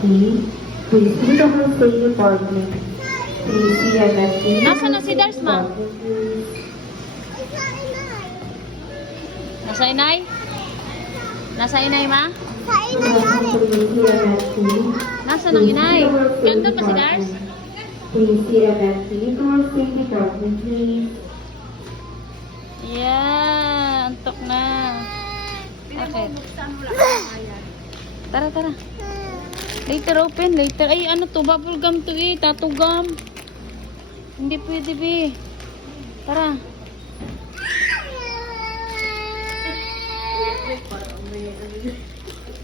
Please see the whole State Department. Please see MFT. Nasaan na si Darsma? Nasa inay? Nasa inay, ma? Nasaan ang inay? Ganda pa si Dars? Please see MFT. The whole State Department, please. Yeah, antok na. Bakit? Tara, tara. Later open, later. Ay, ano to? Bubble gum to eh. Tattoo gum. Hindi pwede, be. Tara.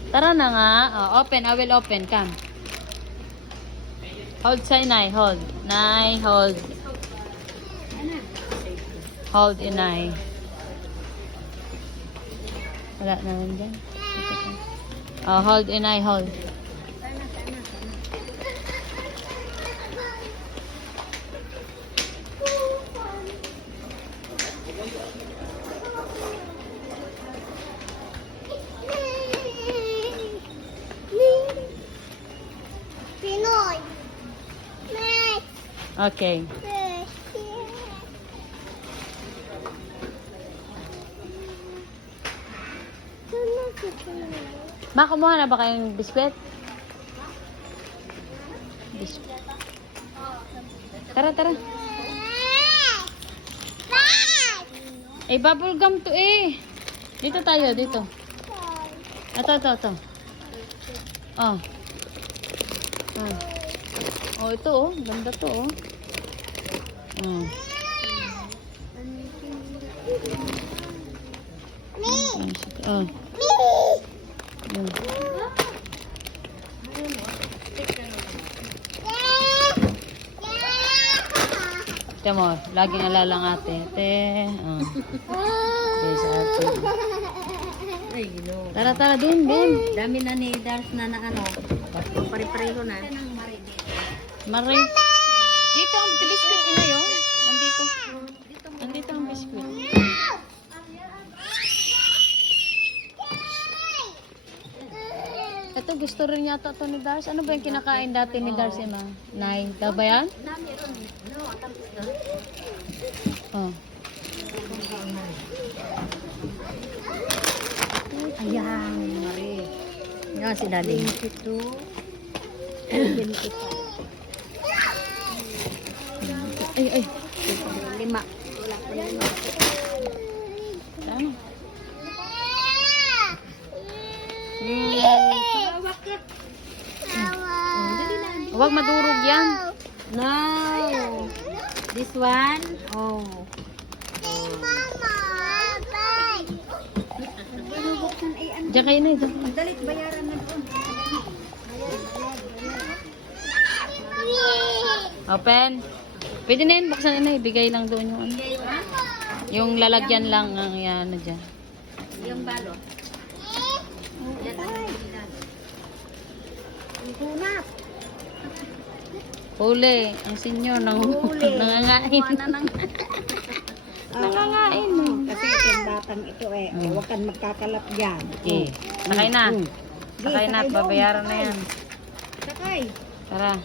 Tara na nga. Oh, open. I will open. Come. Hold sa inay. Hold. Nay, hold. Hold inay. Wala naman dyan. Oh, hold inay. Hold. Pinoy. Okay. Ma, kumuha na ba kayong biskwit? Biskwit. Tara, tara. Eh, bubble gum to eh. Dito tayo, dito. Ito. Oh. Oh, ito oh. Ganda to oh. Oh. Yun. Tiyan mo, laging alala ng ate. Ate. Oh. Okay, sa ate. Ay, gino. Tara, tara, din. Dami na ni Dars na ano. Pare-pareho na. Maray. Dito ang biscuit ina yun. Nandito. Nandito ang biscuit. Ito gusto rin yata ito ni Dars. Ano ba yung kinakain dati ni Dars, ma? Nay, daw ba yan? Oh. Ayan, Marie. Yan si Daddy. 22. 25. Ay. 5. Wala pa na. Ano? Huwag madurog yan. No. This one. Oh. Diyan kayo na ito. Dalit bayaran na doon. Open. Pwede na yun. Buksan na. Ibigay lang doon yung ano. Yung lalagyan lang ang yan na dyan. Yung balot. Hunap. Huli. Ang senyor nang nangangain. Nangangain. Kasi itong batang ito huwag kang magkakalap dyan. Okay. Sakay na. Sakay na. Babayaran na yan. Sakay. Tara.